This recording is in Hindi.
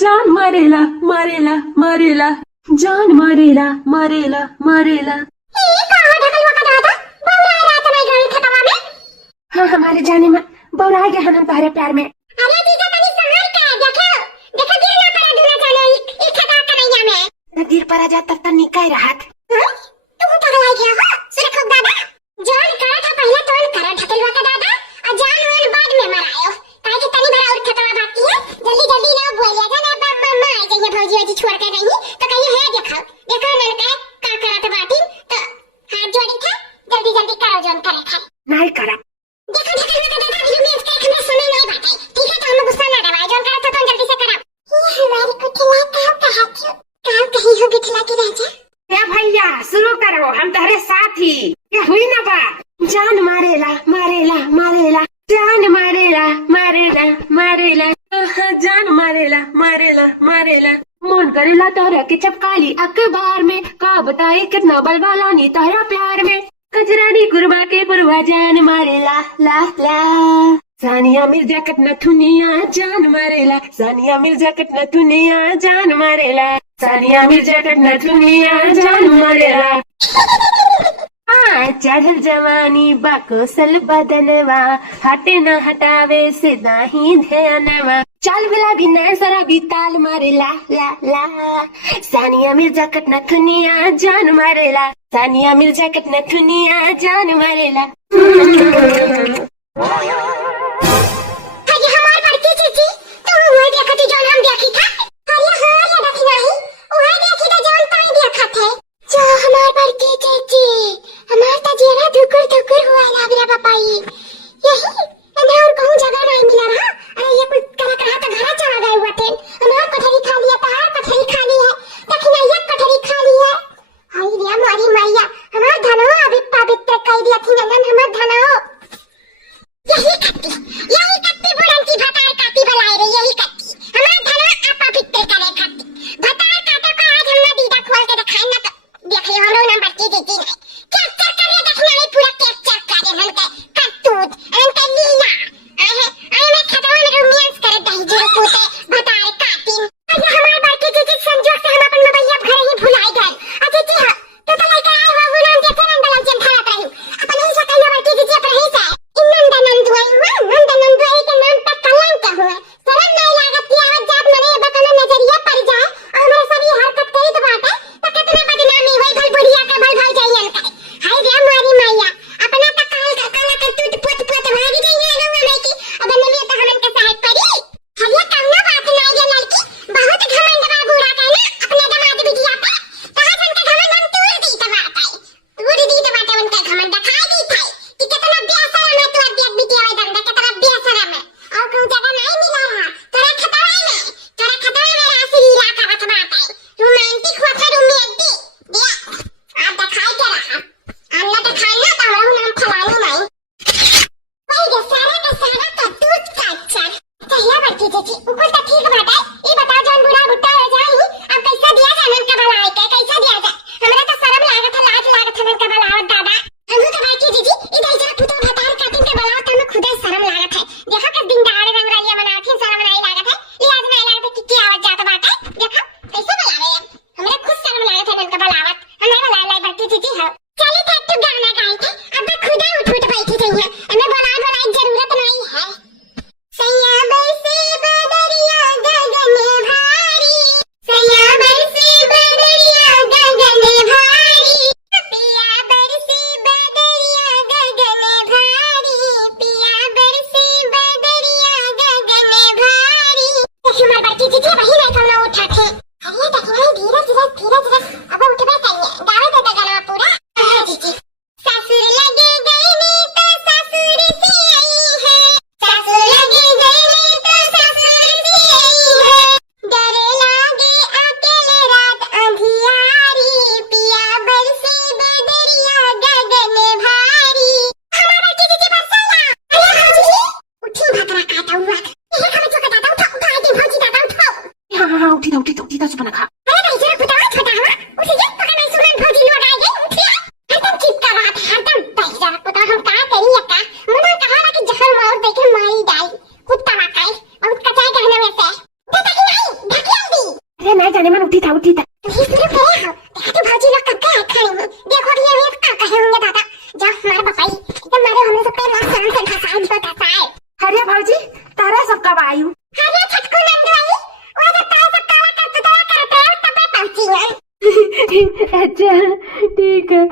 जान मारेला मारेला मारेला, जान मारेला मारेला मारेला। हाँ हमारे जाने में बौरा गया हम तुम्हारे प्यार में। अरे जीजा तनी संभाल के देखो देखो गिर ना पड़ा दूना चलो एक खदा करैया में न गिर पड़ा जा तब तक निकाय रहत। तू पगला गया हो सुरे खूब दादा जान करा था पहले तोल करा ढकलवा का दादा और जान वाल बाद में मरायो ताकि तनी बड़ा और खतरा बाकी है जल्दी जल्दी ना बोलिया जा ना मम्मा आ जाइए भौजी वजी छोड़ के गई तो कहिए है देखो देखो लड़का का करा था बाटी तो हाथ जोड़ी था जल्दी जल्दी करो जोन करे था नहीं करा देखो ढकलवा का दादा अभी मैं इसका हमें समय नहीं बाटे ठीक है तो हम गुस्सा ना दबाए जोन करा था तो जल्दी से करा ये हमारी कुटिला काम कहीं हो बिठला के रह जा क्या भैया शुरू करो हम तुम्हारे साथ ही। क्या हुई ना बात। जान मारेला मारेला मारेला, जान मारेला मारेला मारेला, जान मारेला मारेला मारेला। मन करेला तोहरा के चपकाली अखबार में का बताए कितना बलवालानी तोहरा प्यार में। कजरानी कुर्बा के पुरवा जान मारेला ला ला। सानिया मिर्जा कटना थुनिया जान मारेला, सानिया मिर्जा कटना थुनिया जान मारेला, सानिया मिर्जा कटना थुनिया जान मारेला। चढ़ल जवानी बाकोसल बदनवा हटे न हटावे से दाही ध्यानवा। चाल बिला भी नैन सरा भी ताल मारे ला ला ला। सानिया मिर्जा कटना थुनिया जान मारेला, सानिया मिर्जा कटना थुनिया जान मारेला। उठी था सुपना खा। अरे भाई जरा बताओ छोटा हुआ उसे जब पकड़ नहीं सुमन भौजी लोग आ गए उठिया हरदम चिपका रहा था हरदम भाई जरा बताओ हम क्या करी अक्का मुन्ना कहा ना कि जहर मार देके मारी डाली कुत्ता वाकाई और कचाई कहने में से देखा कि नहीं ढकिया जाने मन उठी था ही शुरू करे हो देखते भाजी लोग कब गए खाने में देखो ये क्या कहे होंगे दादा जा मार बपाई ये मारे हमने सब पे ना शर्म से फसाए जो फसाए अरे भाजी तारा सब कब आयु अरे छटकू नंदू आई वो जब तारा सब काला कर तो करते तब पहुंची है अच्छा ठीक है।